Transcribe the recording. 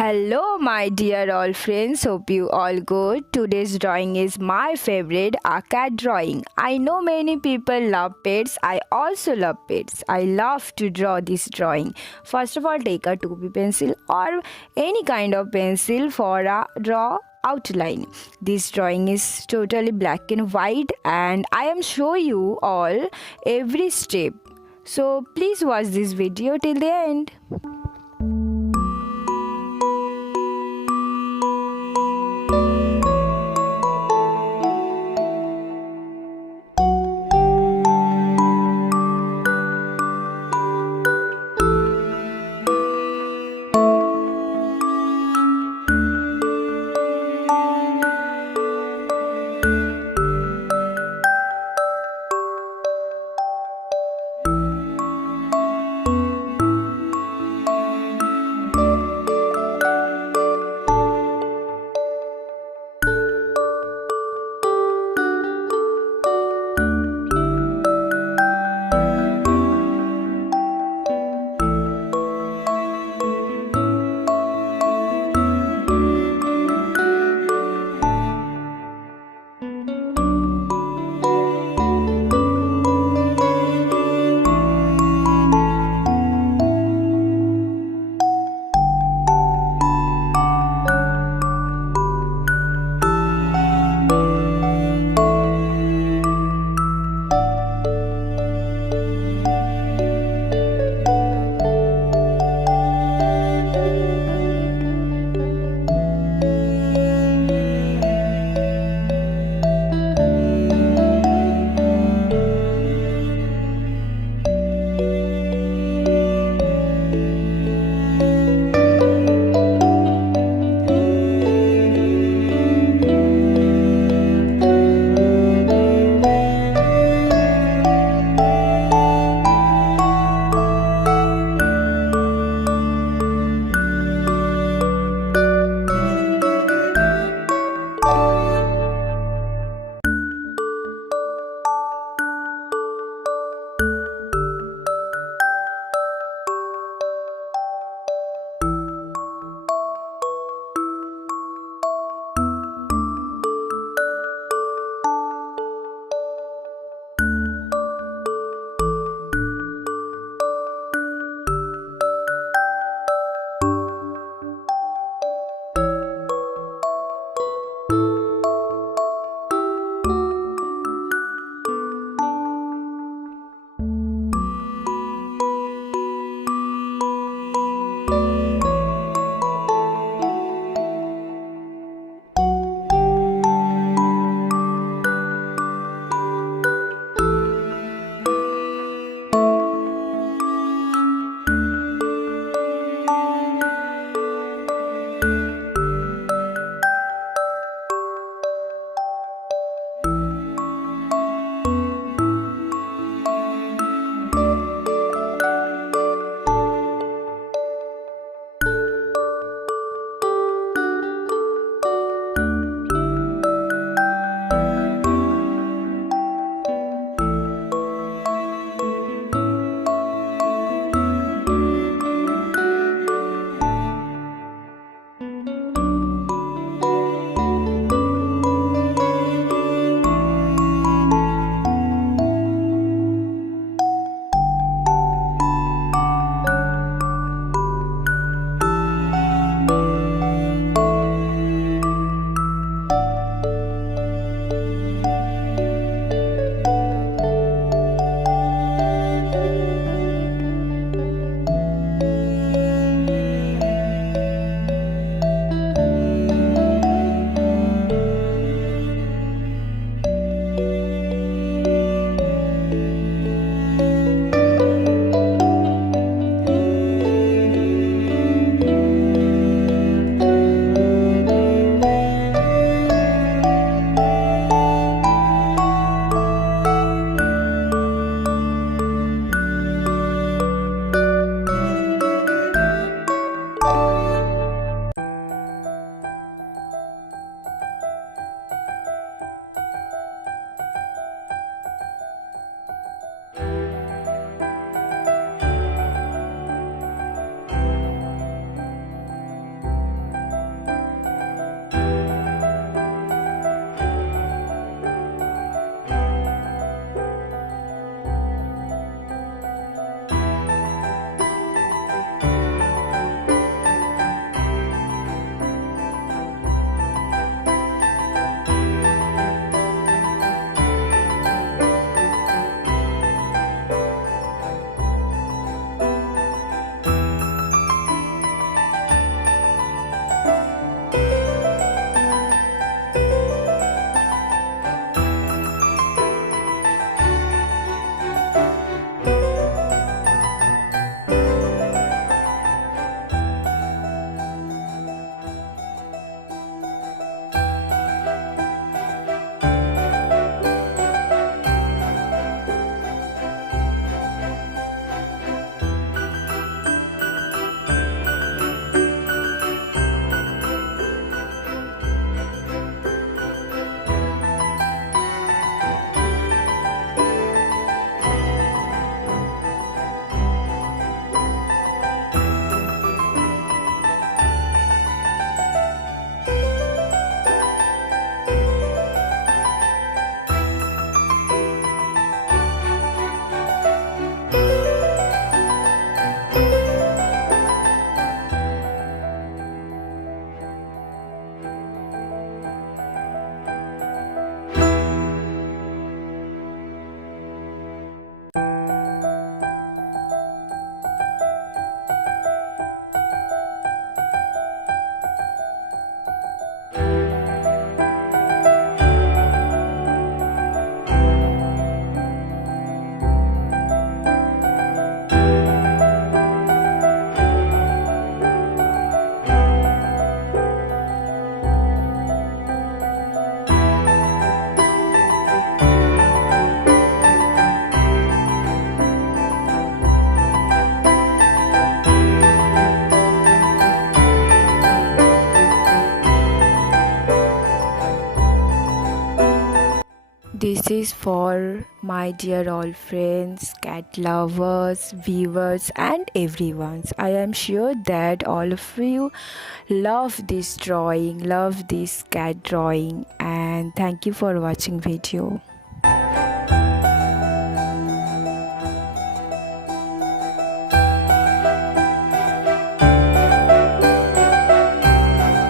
Hello, my dear all friends. Hope you all good. Today's drawing is my favorite, a cat drawing. I know many people love pets. I also love pets. I love to draw this drawing. First of all, take a 2B pencil or any kind of pencil for a draw outline. This drawing is totally black and white, and I am show you all every step. So please watch this video till the end. This is for my dear all friends, cat lovers, viewers, and everyone. I am sure that all of you love this drawing, love this cat drawing, and thank you for watching video.